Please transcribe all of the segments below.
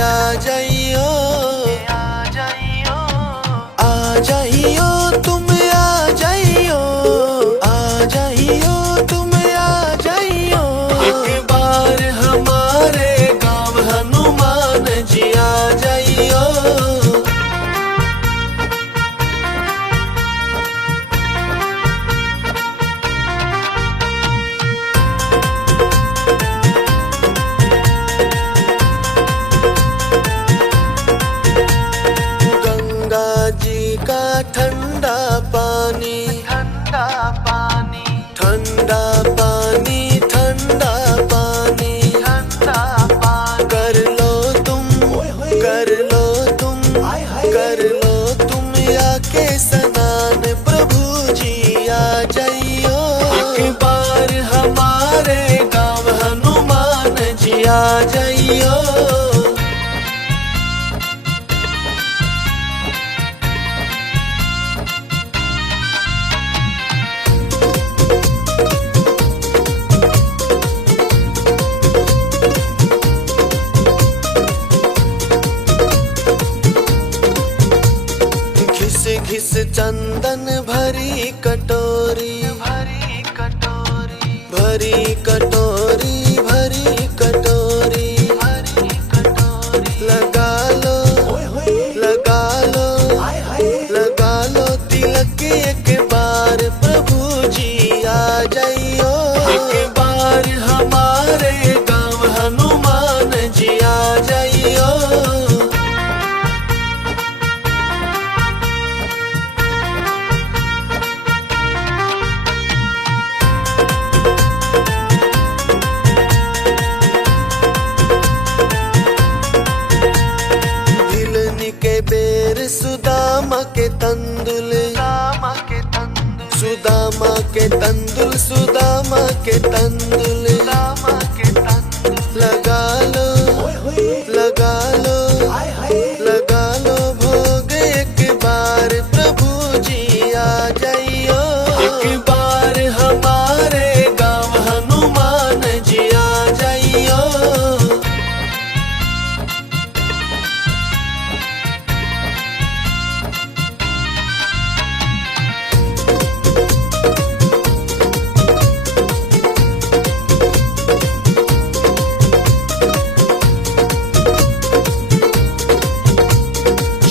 आ जाइयो, आ जाइयो तुम आ जाइयो, आ जाइयो तुम आ जाइयो। एक बार हमारे गाँव हनुमान जी आ जाइयो। ठंडा पानी, ठंडा पानी, ठंडा पानी, ठंडा पानी, ठंडा पानी। कर लो तुम, कर लो तुम, कर लो तुम आके स्नान, प्रभु जी आ जाइयो। एक बार हमारे गाँव हनुमान जी आ जाइयो। घिस चंदन भरी कटोरी, भरी कटोरी, भरी कटोरी, भरी कटोरी, भरी कटोरी। लगा लो, लगा लो, लगा लो तिलक एक बार, प्रभु जी आ जाइयो। एक बार हमारे गाँव हनुमान जी आ जाइयो। सुदामा के तंदुल, सुदामा के तंदुल, सुदामा के तंदुल, सुदामा के तंदुल, सुदामा के तंदुल। लगा लो, लगा लो, लगा लो भोग एक बार, प्रभु जी आ जाइयो। एक बार हमारे गाँव हनुमान जी आ जाइयो।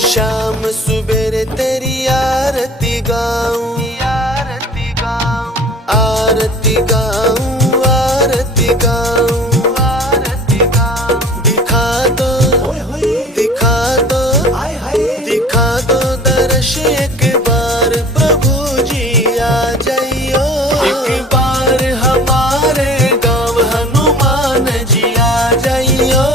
शाम सुबेरे तेरी आरती गाऊं, आरती गाऊं, आरती गाऊं, आरती गाऊं, आरती गाऊं। दिखा दो, दिखा दो, दिखा दो दर्श एक बार, प्रभु जी आ जाइयो। एक बार हमारे गाँव हनुमान जी आ जाइयो।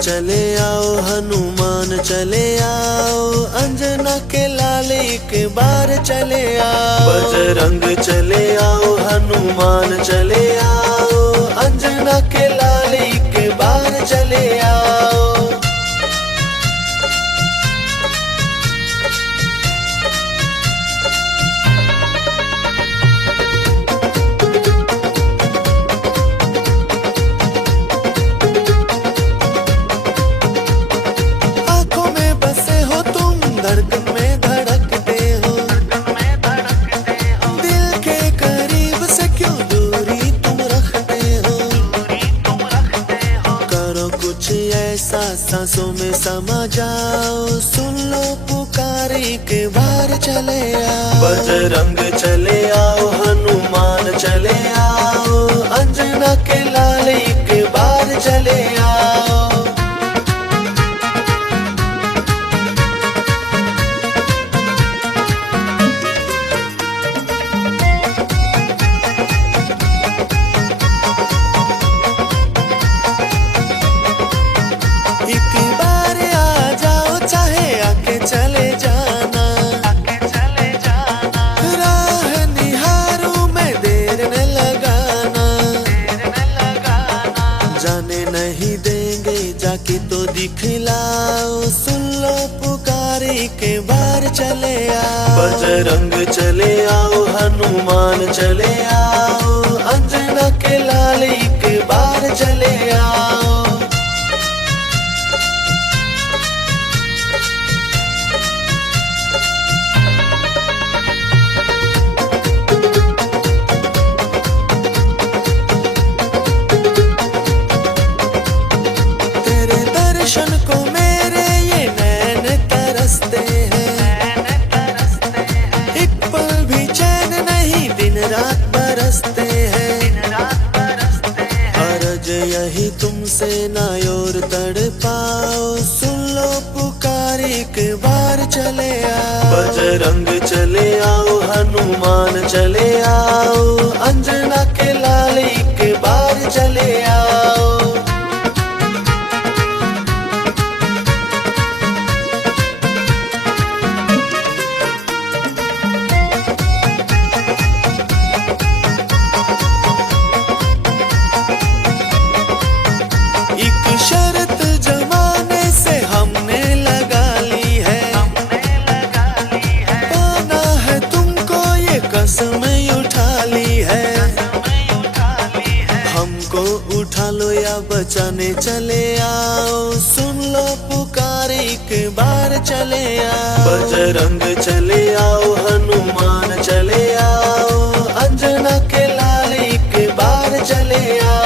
चले आओ हनुमान चले आओ, अंजना के लाल एक बार चले आओ। बजरंग चले आओ हनुमान चले आओ, अंजना के लाल एक बार चले आओ। सांसों में समा जाओ, सुन लो पुकारी के बार चले आओ। बजरंग चले आओ हनुमान चले आओ, अंजना के लाल एक बार चले आओ। राह निहारूं मैं देर न लगाना। करके तो दिखलाओ, सुन लो पुकार एक बार चले आओ। बजरंग चले आओ, हनुमान चले आओ, अंजना के लाल एक बार चले आओ। दर्शन को मेरे ये नैन तरसते हैं, एक पल भी चैन नहीं दिन रात बरसते हैं। अर्ज यही तुमसे ना और तड़ पाओ, सुन लो पुकार एक बार चले आओ। बजरंग चले आओ, हनुमान चले आओ, अंजना के लाल एक बार चले आओ। शर्त जमाने से हमने लगा ली है, पाना है तुमको ये कसम उठा ली है। हमको उठा लो या बचाने चले आओ, सुन लो पुकार एक बार चले आओ। बजरंग चले आओ, हनुमान चले आओ, अंजना के लाल एक बार चले आओ।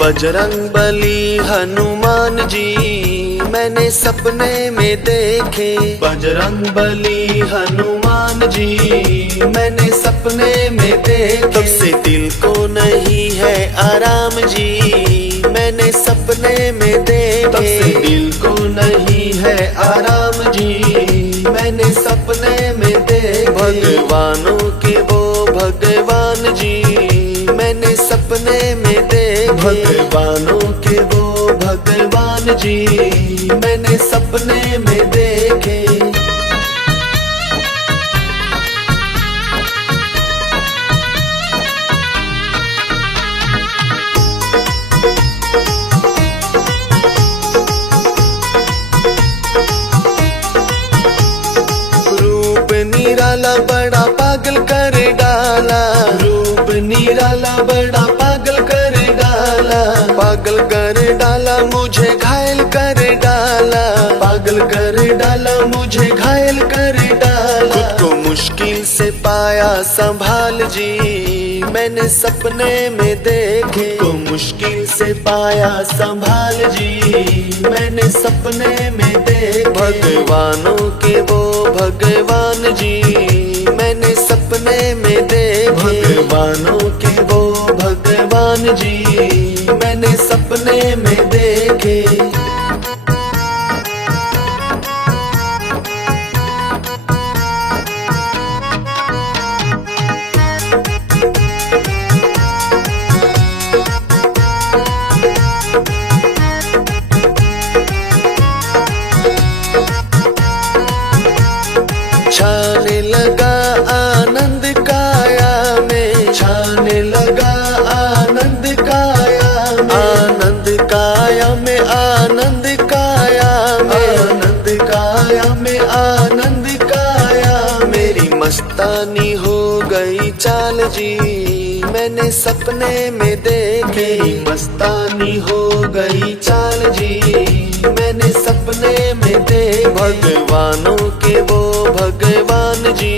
बजरंग बली हनुमान जी मैंने सपने में देखे, बजरंग बली हनुमान जी मैंने सपने में देखे। तब से दिल को नहीं है आराम जी, मैंने सपने में देखे। तब से दिल को नहीं है आराम जी, मैंने सपने में देखे। भगवानों के वो भगवान जी मैंने सपने में देखे। भगवानों के वो भगवान जी मैंने सपने में देखे। रूप निराला बड़ा पागल कर डाला, रूप निराला बड़ा पागल कर डाला, पागल कर डाला मुझे घायल कर डाला, पागल कर डाला मुझे घायल कर डाला। खुद को मुश्किल से पाया संभाल जी मैंने सपने में देखे। खुद को मुश्किल से पाया संभाल जी मैंने सपने में देखे। भगवानों के वो भगवान जी मैंने सपने में देखे। भगवानों के वो भगवान जी मैंने सपने में देखे। छाने लगा आनंद काया में, छाने लगा आनंद काया में, आनंद काया में, आनंद काया में, आनंद काया में, आनंद काया। मेरी मस्तानी हो गई चाल जी मैंने सपने में देखे। मेरी मस्तानी हो गई चाल जी मैंने सपने में देखे। भगवानों के वो भगवान जी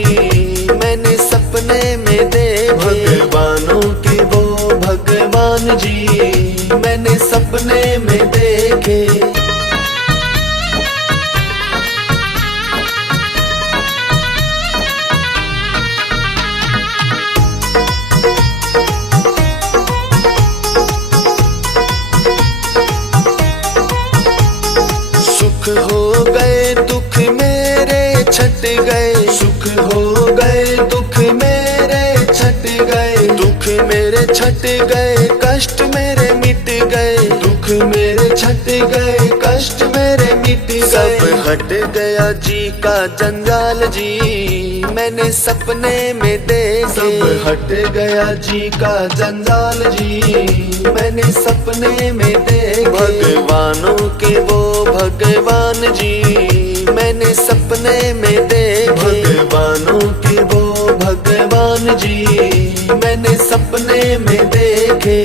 मैंने सपने में देखे। भगवानों के वो भगवान जी मैंने सपने में देखे। सुख हो गए दुख मेरे छट गए, सुख हो गए छट गए, कष्ट मेरे मिट गए, दुख मेरे छट गए, कष्ट मेरे मिट गए। सब हट गया जी का जंजाल जी, मैंने सपने में देखे। सब हट गया जी का जंजाल जी, मैंने सपने में देखे। भगवानों के वो भगवान जी, मैंने सपने में देखे। भगवानों के वो भगवान जी, मैंने सपने में देखे।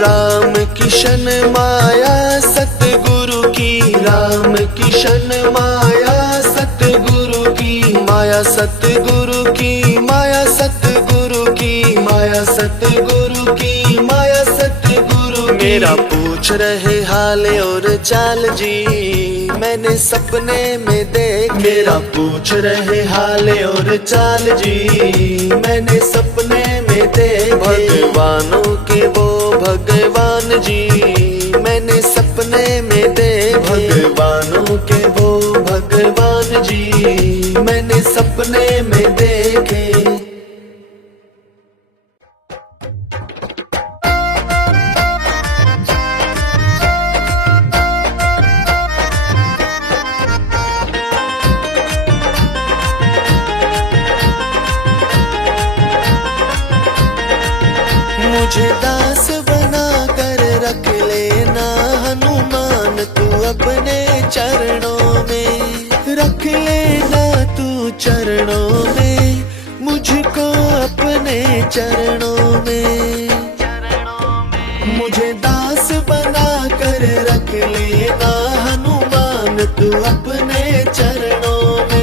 राम किशन माया सतगुरु की, राम किशन माया सतगुरु की, माया सतगुरु की, माया सतगुरु की, माया सतगुरु की, माया सतगुरु की। मेरा पूछ रहे हाल और चाल जी, मैंने सपने में देखे। मेरा पूछ रहे हाल और चाल जी, मैंने सपने में देखे। भगवानों के वो भगवान जी, मैंने सपने में देखे। भगवानों के वो भगवान जी, मैंने सपने में देखे। मुझे दास बना कर रख लेना हनुमान, तू अपने चरणों में रख लेना, तू चरणों में, मुझको अपने चरणों में। मुझे दास बना कर रख लेना हनुमान, तू अपने चरणों में।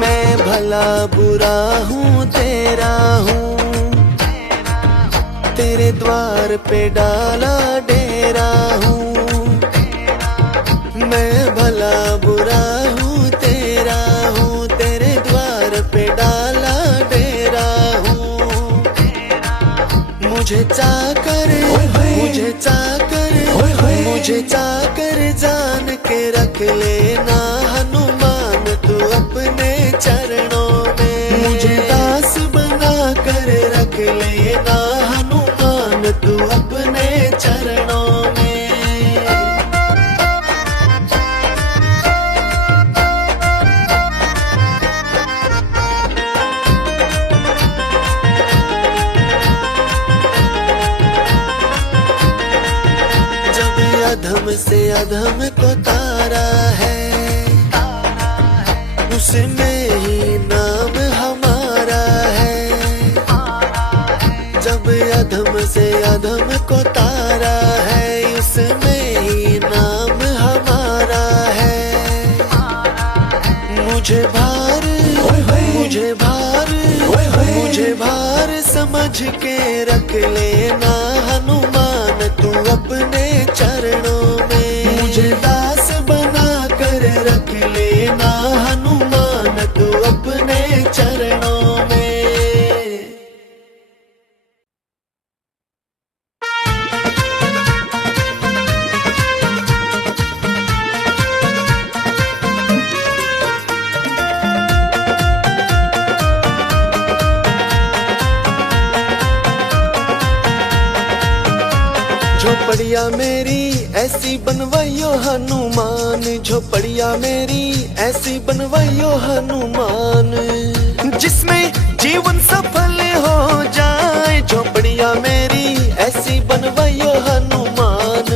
मैं भला बुरा हूँ तेरा हूँ, तेरे द्वार पे डाला डेरा हूँ। मैं भला बुरा हूँ तेरा हूँ, तेरे द्वार पे डाला डेरा हूँ। मुझे चाकर, मुझे चाकर, मुझे चाकर जान के रख लेना हनुमान, तू अपने चरणों में। मुझे दास बना कर रख लेना हनुमान, तू अपने चरणों में। जब अधम से अधम को तारा है, उसमें ही नाम हमारा है। जब अधम से अधम को तारा है, उसमें ही नाम हमारा है। मुझे भार, मुझे भार, मुझे भार समझ के रख लेना हनुमान, तू अपने चरणों में। मुझे दास बना कर रख लेना हनुमान, तू अपने चरणों में। झोपड़िया मेरी ऐसी बनवाइयो हनुमान, झोपड़िया मेरी ऐसी बनवाइयो हनुमान, जिसमें जीवन सफल हो जाए। झोपड़िया मेरी ऐसी बनवाइयो हनुमान।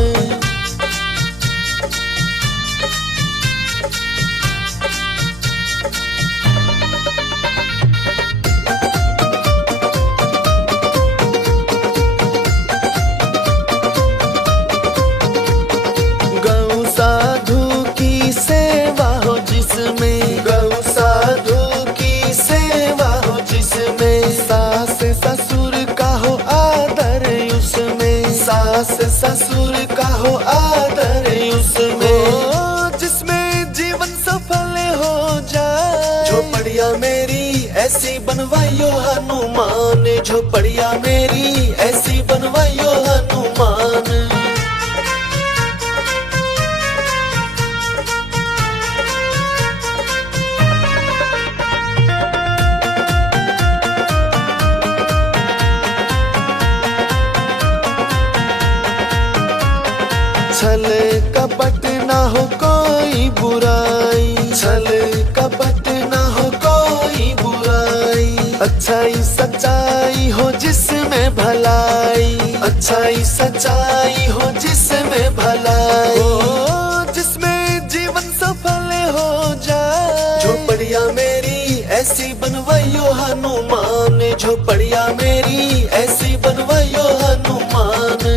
कसूर का हो आदर उसमें, जिसमें जीवन सफल हो जाए। झोपड़िया मेरी ऐसी बनवाइयो हनुमान, झोपड़िया मेरी ऐसी बनवाइयो हनुमान। छल कपट ना हो कोई बुराई, छल कपट ना हो कोई बुराई। अच्छाई सच्चाई हो जिसमें भलाई, अच्छाई सच्चाई हो जिसमें भलाई, जिसमें जीवन सफल हो जाए। झोपड़िया मेरी ऐसी बनवाइयो हनुमान, झोपड़िया मेरी ऐसी बनवाइयो हनुमान।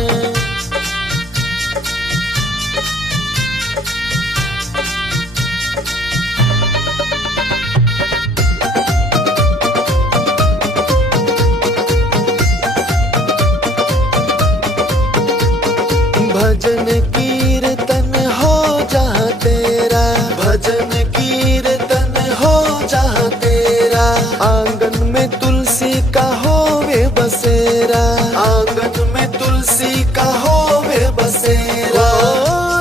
भजन कीर्तन हो जहाँ तेरा, भजन कीर्तन हो जहाँ तेरा। आंगन में तुलसी का होवे बसेरा, आंगन में तुलसी का होवे बसेरा,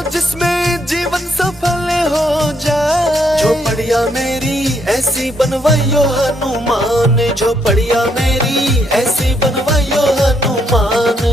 जिसमें जीवन सफल हो जाए। झोपड़िया मेरी ऐसी बनवाइयो हनुमान, झोपड़िया मेरी ऐसी बनवाइयो हनुमान।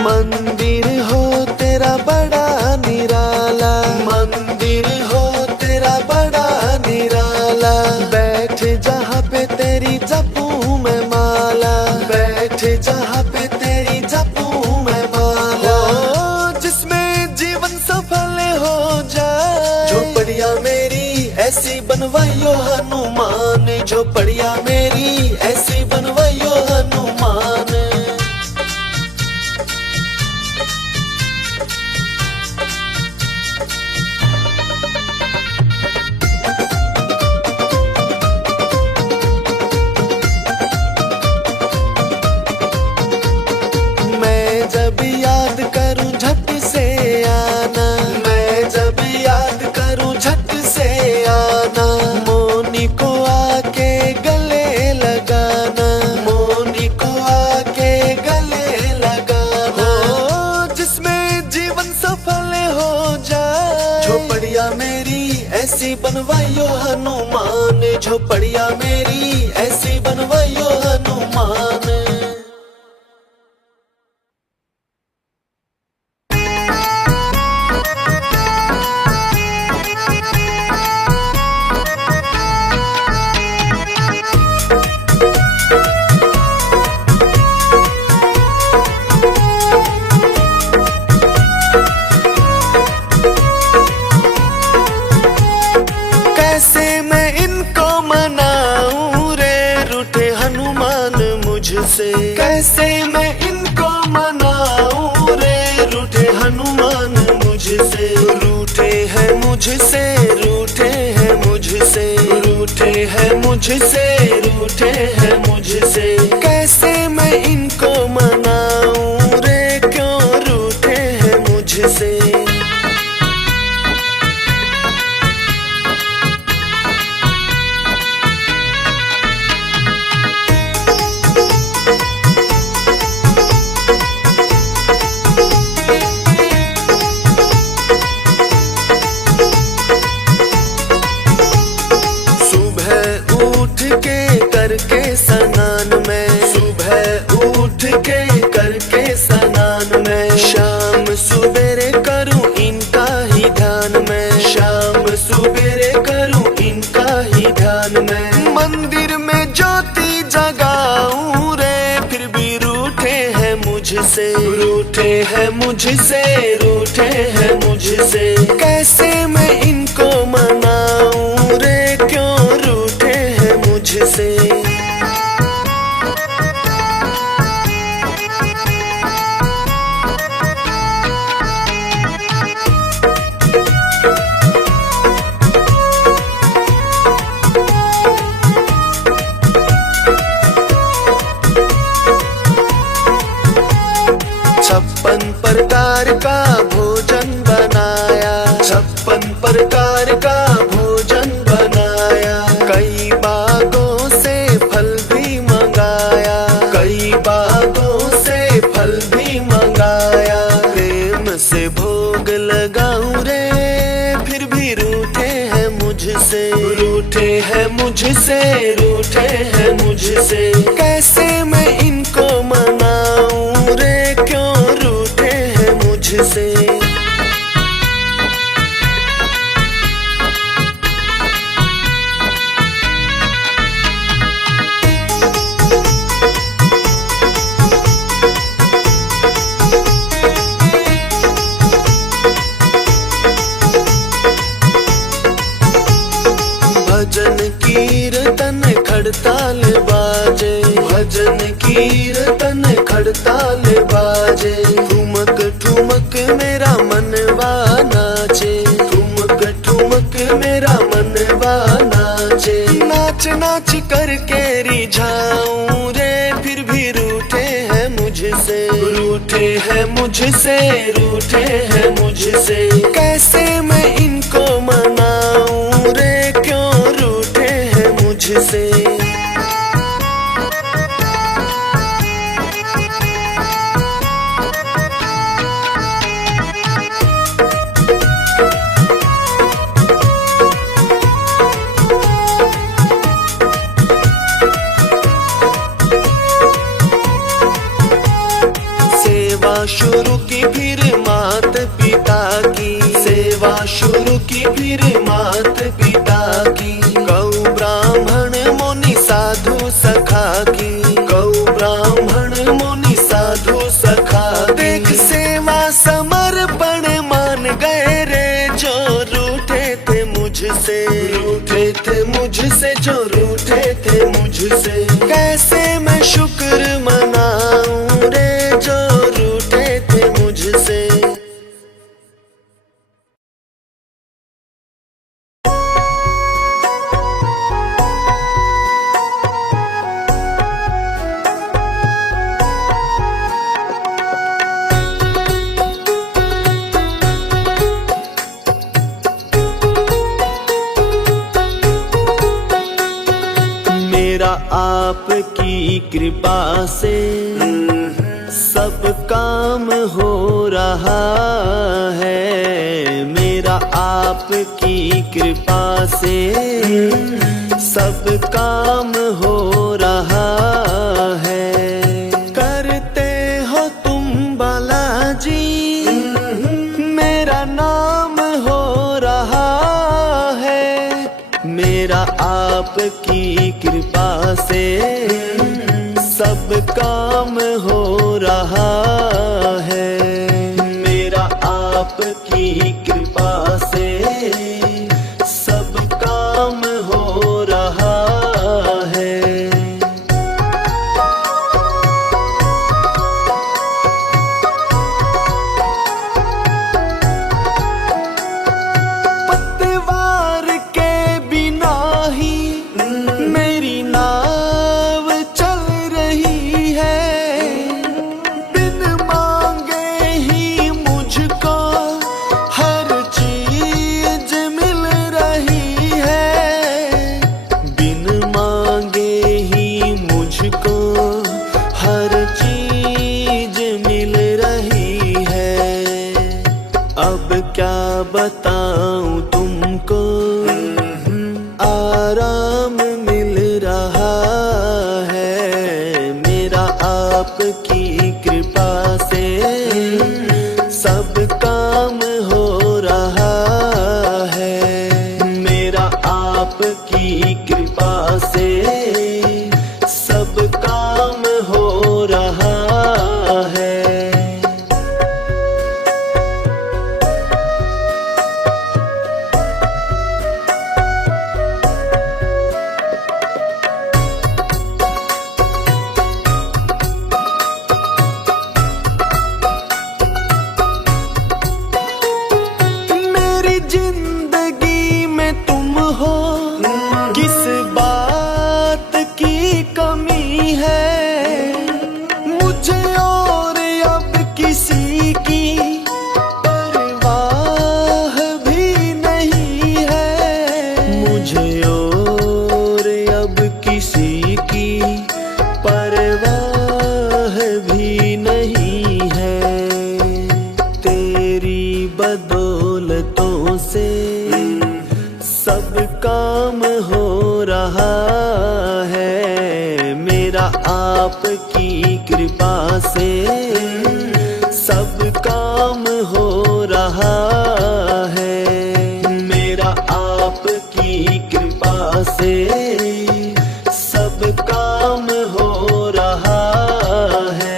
मंदिर हो तेरा बड़ा निराला, मंदिर हो तेरा बड़ा निराला। बैठ जहाँ पे तेरी जपूं मैं माला, बैठ जहाँ पे तेरी जपूं मैं माला, जिसमें जीवन सफल हो जाए। झोपड़िया मेरी ऐसी बनवाइयो हनुमान, झोपड़िया मेरी ऐसी बनवाइयो हनुमान। जब याद करूं झट से आना, मैं जब याद करूं झट से आना। मोनी को आके गले लगाना, मोनी को आके गले लगाना, जिसमें जीवन सफल हो जाए। झोपड़िया मेरी ऐसी बनवाइयो हनुमान, झोपड़िया मेरी ऐसी बनवाइयो हनुमान। कैसे मैं इनको मनाऊं रे रूठे हनुमान मुझसे, कैसे मैं इनको मनाऊं रे रूठे हनुमान मुझसे। रूठे हैं मुझसे, रूठे हैं मुझसे, रूठे हैं मुझसे, रूठे हैं मुझसे। कैसे मैं इनको मनाऊं रे क्यों रूठे हैं मुझसे। करके स्नान में, सुबह उठ के करके स्नान में। शाम सुबेरे करूं इनका ही ध्यान में, शाम सुबेरे करूं इनका ही ध्यान में। मंदिर में ज्योति जगाऊं रे फिर भी रूठे हैं मुझसे, रूठे हैं मुझसे, रूठे हैं मुझसे। कैसे मैं इनको मनाऊं रे क्यों रूठे हैं मुझसे। प्रकार का भोजन बनाया, 56 प्रकार का भोजन बनाया। कई बागों से फल भी मंगाया, कई बागों से फल भी मंगाया। प्रेम से भोग लगाऊं रे, फिर भी रूठे हैं मुझसे, रूठे हैं मुझसे, रूठे हैं मुझसे। कैसे मैं इनको मनाऊं रे, क्यों रूठे हैं मुझसे। भजन कीर्तन खड़ताल बाजे, भजन कीर्तन खड़ताल बाजे। ठुमक ठुमक मेरा मनवा नाचे, ठुमक ठुमक मेरा मनवा नाचे। नाच नाच करके रिझाऊं रे, फिर भी रूठे हैं मुझसे, रूठे हैं मुझसे, रूठे हैं मुझसे। कैसे मैं इनको मनाऊं रे, क्यों रूठे हैं मुझसे। सेवा शुरू की फिर मात पिता की, सेवा शुरू की फिर मात पिता की। गौ ब्राह्मण मुनि साधु सखा की, गौ ब्राह्मण मुनि साधु सखा। देख सेवा समर्पण मान गए रे, जो रूठे थे मुझसे, रूठे थे मुझसे, जो रूठे थे मुझसे। कैसे मैं शुक्र मनाऊं रे, जो रूठे थे मुझसे। मेरा आपकी कृपा से सब काम हो रहा है, मेरा आपकी कृपा से सब काम हो रहा है। करते हो तुम बालाजी, मेरा नाम हो रहा है। मेरा आपकी कृपा से सब काम हो रहा है, मेरा आपकी कृपा से सब काम हो रहा है। पतवार के बिना ही मेरी नाव चल रही है, बिन मांगे ही मुझको हर चीज मिल रही है, बिन मांगे ही मुझको हर चीज मिल रही है। अब क्या बताऊं तुमको, आराम मिल रहा है, मेरा आपकी कृपा से सब काम हो रहा है, मेरा आपकी कृपा से सब काम हो रहा है। बदौलतों से सब काम हो रहा है, मेरा आपकी कृपा से सब काम हो रहा है, मेरा आपकी कृपा से सब काम हो रहा है।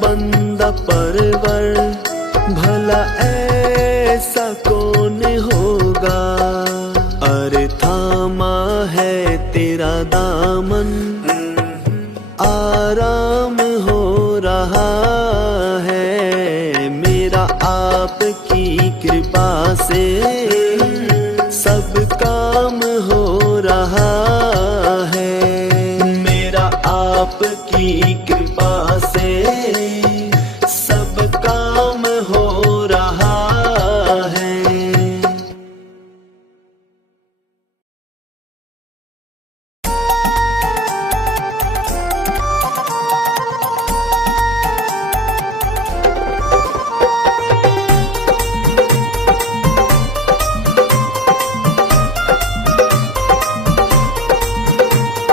बंदा परवर भला ऐसा कौन होगा। अरे थामा है तेरा दामन, आराम हो रहा है, मेरा आपकी कृपा से सब काम हो रहा है, मेरा आपकी कृपा से सब काम हो रहा है।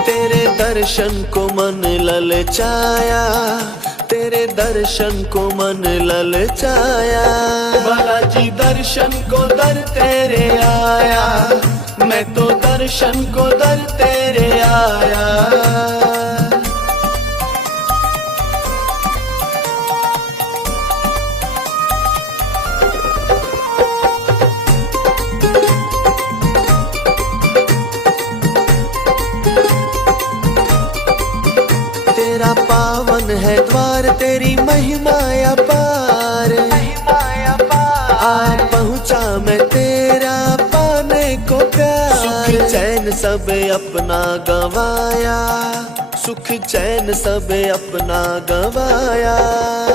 तेरे दर्शन को मन ललचाया, तेरे दर्शन को मन ललचाया, बालाजी दर्शन को दर तेरे आया, मैं तो दर्शन को दर तेरे आया। तेरा पावन है द्वार, तेरी महिमा अपार, आज पहुँचा मैं तेरा पाने को प्यार। सुख चैन सब अपना गवाया, सुख चैन सब अपना गवाया,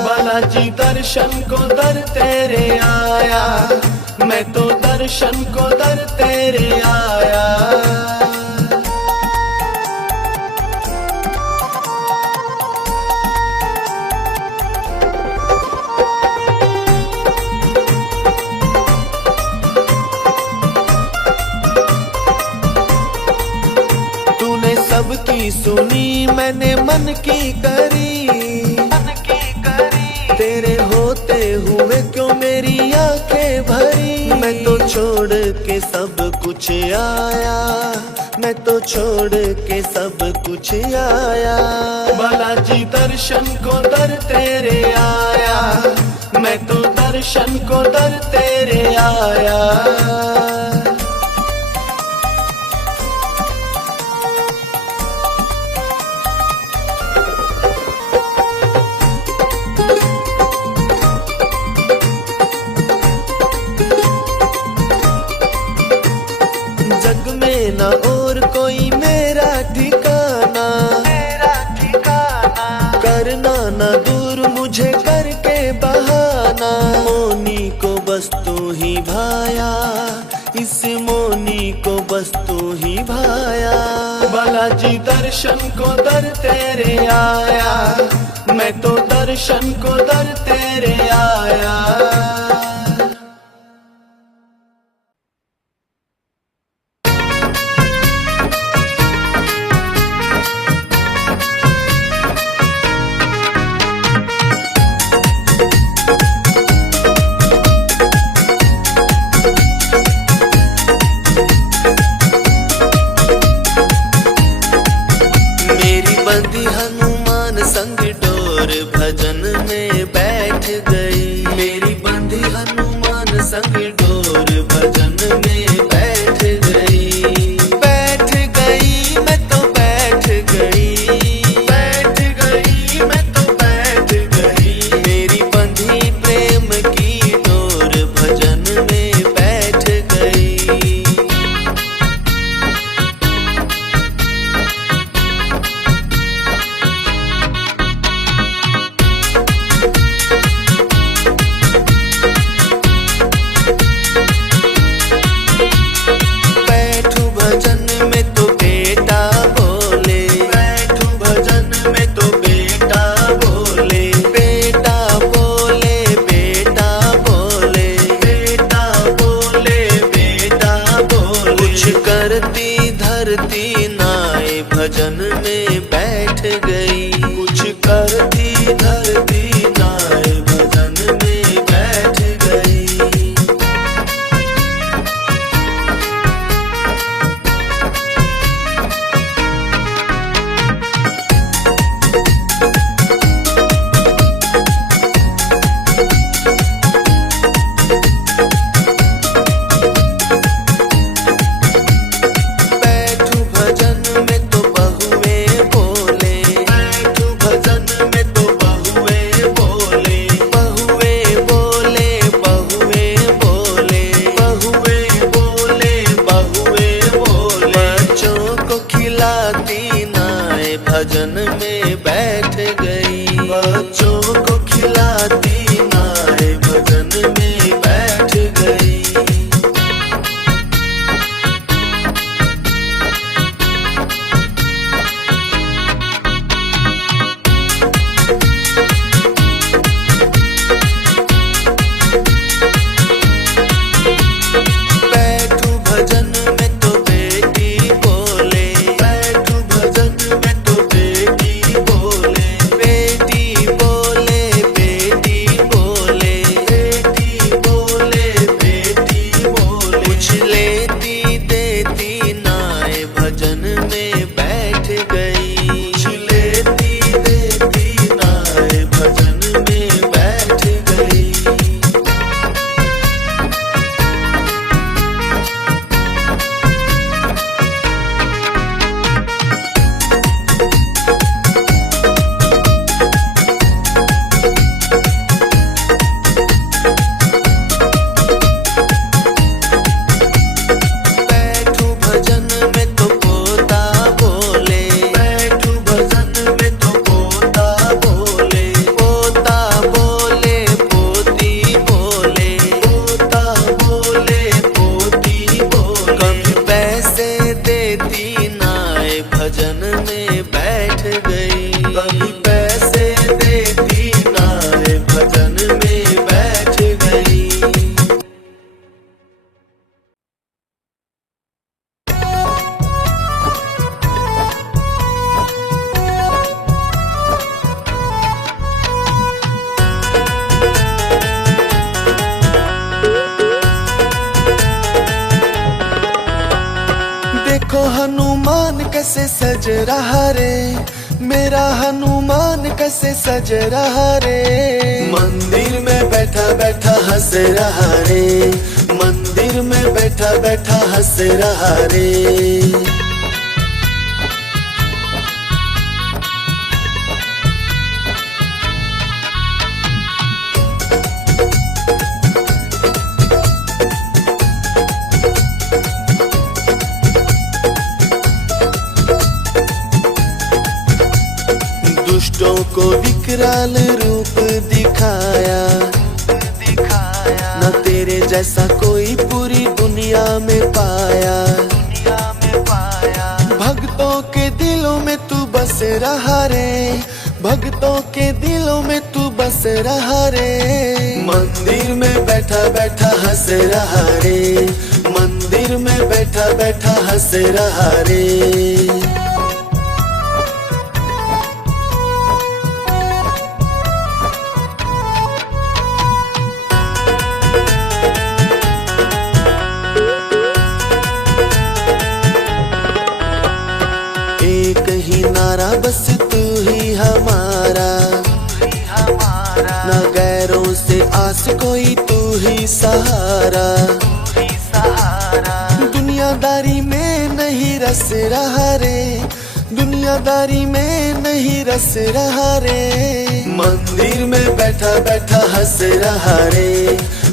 बालाजी दर्शन को दर तेरे आया, मैं तो दर्शन को दर तेरे आया। सबकी सुनी मैंने मन की करी, तेरे होते हुए क्यों मेरी आंखें भरी। मैं तो छोड़ के सब कुछ आया, मैं तो छोड़ के सब कुछ आया, बालाजी दर्शन को दर तेरे आया, मैं तो दर्शन को दर तेरे आया। जग में न और कोई मेरा ठिकाना, करना न दूर मुझे करके बहाना। मोनी को बस तू ही भाया, इस मोनी को बस तू ही भाया, बालाजी दर्शन को दर तेरे आया, मैं तो दर्शन को दर तेरे आया। हनुमान संग डोर भजन में बैठ गई, मेरी बंधी हनुमान संग डोर भजन में बैठ गई। बैठ गई मैं तो बैठ गई, बैठ गई मैं तो बैठ गई, मेरी बंधी प्रेम की डोर भजन में हनुमान कैसे सज रहा रे, मेरा हनुमान कैसे सज रहा रे। मंदिर में बैठा बैठा हंस रहा रे, मंदिर में बैठा बैठा हंस रहा रे। दुष्टों को विकराल रूप दिखाया, न तेरे जैसा कोई पूरी दुनिया में पाया। भक्तों के दिलों में तू बस रहा रे, भक्तों के दिलों में तू बस रहा रे। मंदिर में बैठा बैठा हंस रहा रे, मंदिर में बैठा बैठा हंस रहा रे। एक ही नारा बस तू ही हमारा, ना गैरों से आस कोई तू ही सहारा। दुनियादारी में नहीं रस रहा रे, दुनियादारी में नहीं रस रहा रे। मंदिर में बैठा बैठा हंस रहा रे,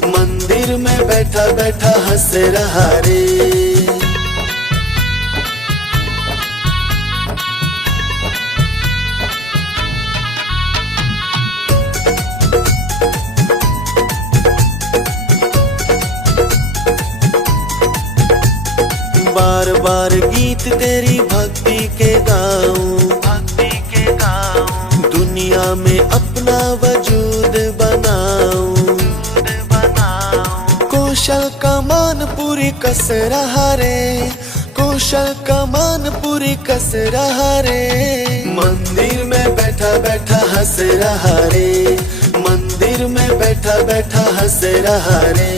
मंदिर में बैठा बैठा हंस रहा रे। बार बार गीत तेरी भक्ति के गाऊं, दुनिया में अपना वजूद बनाऊं। कौशल कमान पूरी कस रहा रे, कौशल कमान पूरी कस रहा रे। मंदिर में बैठा बैठा हंस रहा रे, मंदिर में बैठा बैठा हंस रहा रे।